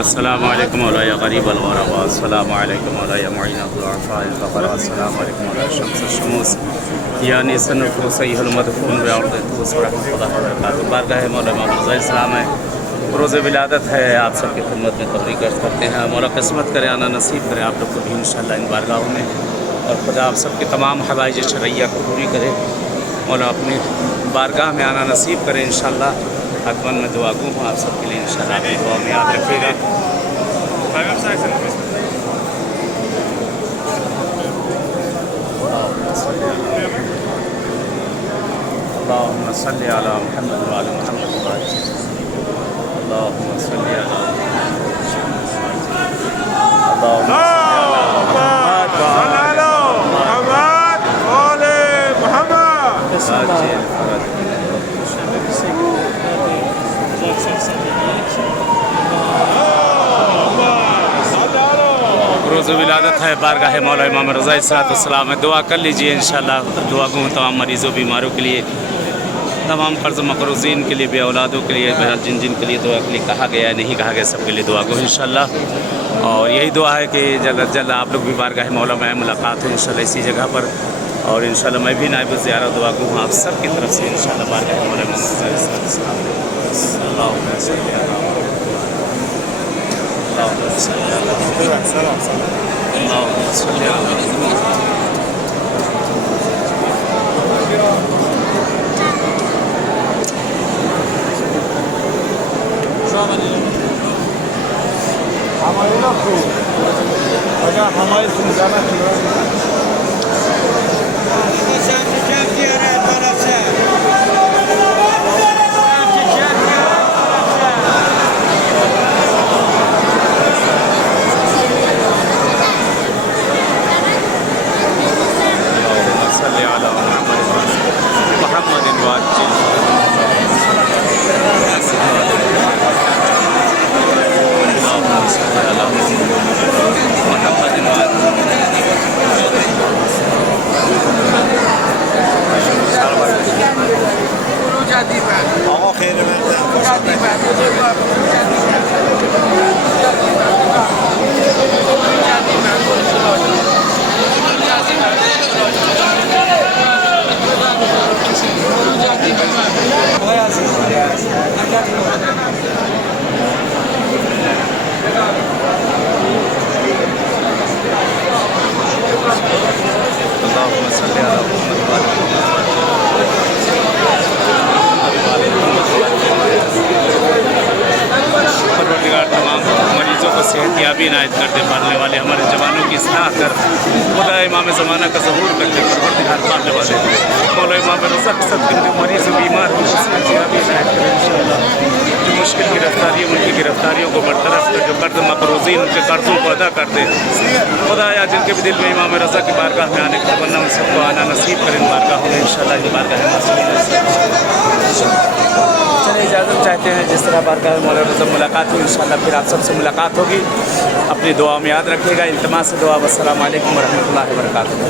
अस्सलामु अलैकुम या गरीब अलगरबा, अस्सलामु अलैकुम या मुईन अल-दुआफा फ़क़रा, अस्सलामु अलैकुम या शम्स अश-शमूस यानी सनफ़ु सय्यिहुल मदफ़ून व अर्दतुस व रहमतुल्लाहि व बरकातुहू। बारगाह मौला इमाम रज़ा अलैहिस्सलाम है, रोज़े विलादत है। आप सबकी खिदमत में तबरीक अर्ज़ करते हैं। मौला किस्मत करे, आना नसीब करे आप लोग को भी इंशाअल्लाह इन बारगाहों में, और खुदा आप सबकी तमाम हवाइज शरइया को पूरी करे। मौला अपनी बारगाह में आना नसीब करे इंशाअल्लाह। हकमन में दुआ गो हूँ आप सबके लिए इंशाअल्लाह। अपनी दुआ में याद रखिएगा। अल्लाहुम्मा सल्लि अला मुहम्मद व आलि मुहम्मद। अल्लाहुम्मा सल्लि अला रोज़ विलादत है। बारगाह मौला इमाम रज़ा अलैहिस्सलाम में दुआ कर लीजिए इंशाअल्लाह। दुआ गो तमाम मरीज़ों बीमारों के लिए, तमाम कर्ज़ मक़रूज़ीन के लिए, बे औलादों के लिए, जिन जिन के लिए दुआ के लिए कहा गया नहीं कहा गया सबके लिए दुआ गो इंशाअल्लाह। और यही दुआ है कि जल्द अज जल्द आप लोग भी बारगाह मौला में मुलाकात हो इंशाअल्लाह इसी जगह पर। और इंशाअल्लाह मैं भी नाइब ज़ियारत दुआ गो हूँ आप सब की तरफ से इंशाअल्लाह। बारगाह मौला इमाम रज़ा अलैहिस्सलाम हमारे ना तो अगर हमारे सुनना آقا خیر तमाम मरीज़ों को सेहतियाबी इनायत कर दे। पढ़ने वाले हमारे जवानों की इस्लाह कर, खुदा इमाम ज़माना का ज़हूर कर दे। परवरदिगार पालने वाले मौला इमाम रज़ा सब जो मरीज़ बीमार हो सेहतियाबी इनायत करे इंशाअल्लाह। जो मुश्किल गिरफ्तारी उनकी गिरफ्तारियों को बरतरफ कर, जो कर्ज़ मक़रूज़ीन उनके कर्ज़ों को अदा कर दे। खुदाया जिनके भी दिल में इमाम रज़ा की बारगाह में आने का तमन्ना उन सबको आना नसीब करें बारगाहों में इंशाअल्लाह। इन बारगाह चलिए इजाज़त चाहते हैं। जिस तरह बारगाह मौला रज़ा मुलाकात हुई इंशाअल्लाह फिर आप सबसे मुलाकात होगी। अपनी दुआ में याद रखिएगा। इल्तिमास दुआ। वस्सलामु अलैकुम व रहमतुल्लाहि व बरकातुहू।